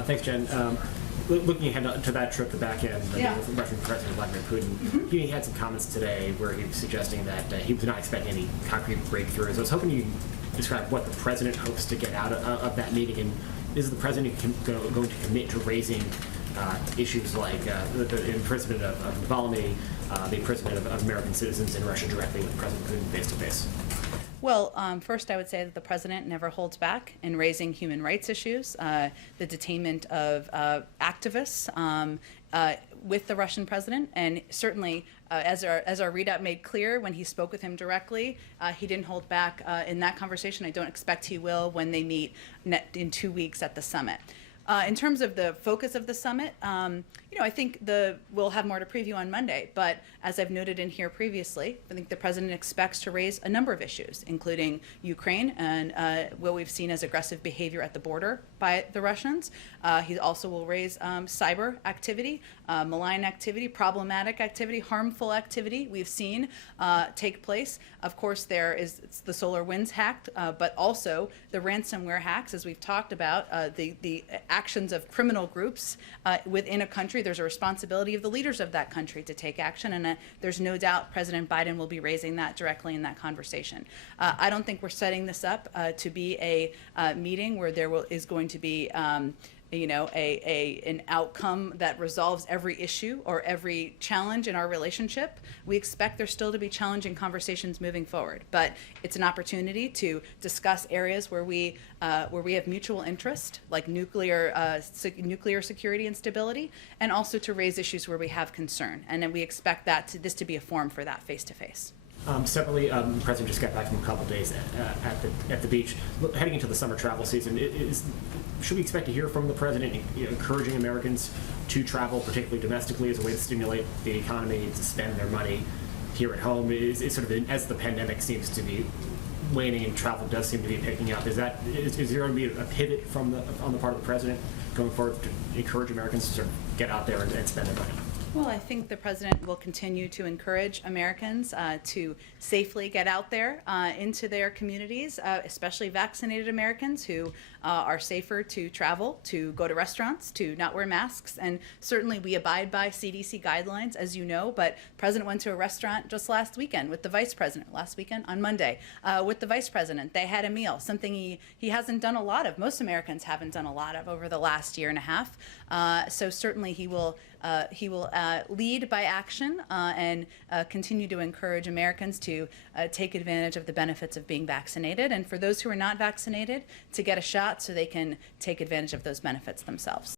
Thanks, Jen. Looking ahead to that trip to back end, with Russian President Vladimir Putin, he had some comments today where he was suggesting that he was not expecting any concrete breakthroughs. I was hoping you describe what the president hopes to get out of that meeting, and is the president going to commit to raising issues like the imprisonment of Navalny, the imprisonment of American citizens in Russia directly with President Putin face to face? Well, first I would say that the president never holds back in raising human rights issues, the detainment of activists with the Russian president, and certainly as our readout made clear when he spoke with him directly, he didn't hold back in that conversation. I don't expect he will when they meet in 2 weeks at the summit. In terms of the focus of the summit, I think we'll have more to preview on Monday, but as I've noted in here previously, I think the president expects to raise a number of issues, including Ukraine and what we've seen as aggressive behavior at the border by the Russians. He also will raise cyber activity, malign activity, problematic activity, harmful activity we've seen take place. Of course, there is the SolarWinds hack, but also the ransomware hacks, as we've talked about, the actions of criminal groups within a country. There's a responsibility of the leaders of that country to take action, and there's no doubt President Biden will be raising that directly in that conversation. I don't think we're setting this up to be a meeting where there is going to be an outcome that resolves every issue or every challenge in our relationship. We expect there still to be challenging conversations moving forward, but it's an opportunity to discuss areas where we have mutual interest, like nuclear security and stability, and also to raise issues where we have concern. And then we expect this to be a forum for that face-to-face. Separately, the president just got back from a couple of days at the beach. Heading into the summer travel season, should we expect to hear from the president encouraging Americans to travel, particularly domestically, as a way to stimulate the economy, to spend their money here at home? Is sort of as the pandemic seems to be waning and travel does seem to be picking up, is there going to be a pivot on the part of the president going forward to encourage Americans to sort of get out there and spend their money? Well, I think the president will continue to encourage Americans to safely get out there into their communities, especially vaccinated Americans who are safer to travel, to go to restaurants, to not wear masks. And certainly we abide by CDC guidelines, as you know, but the president went to a restaurant just last weekend with the vice president, last weekend on Monday, with the vice president. They had a meal, something he hasn't done a lot of. Most Americans haven't done a lot of over the last year and a half. So certainly he will lead by action and continue to encourage Americans to take advantage of the benefits of being vaccinated, and for those who are not vaccinated, to get a shot so they can take advantage of those benefits themselves.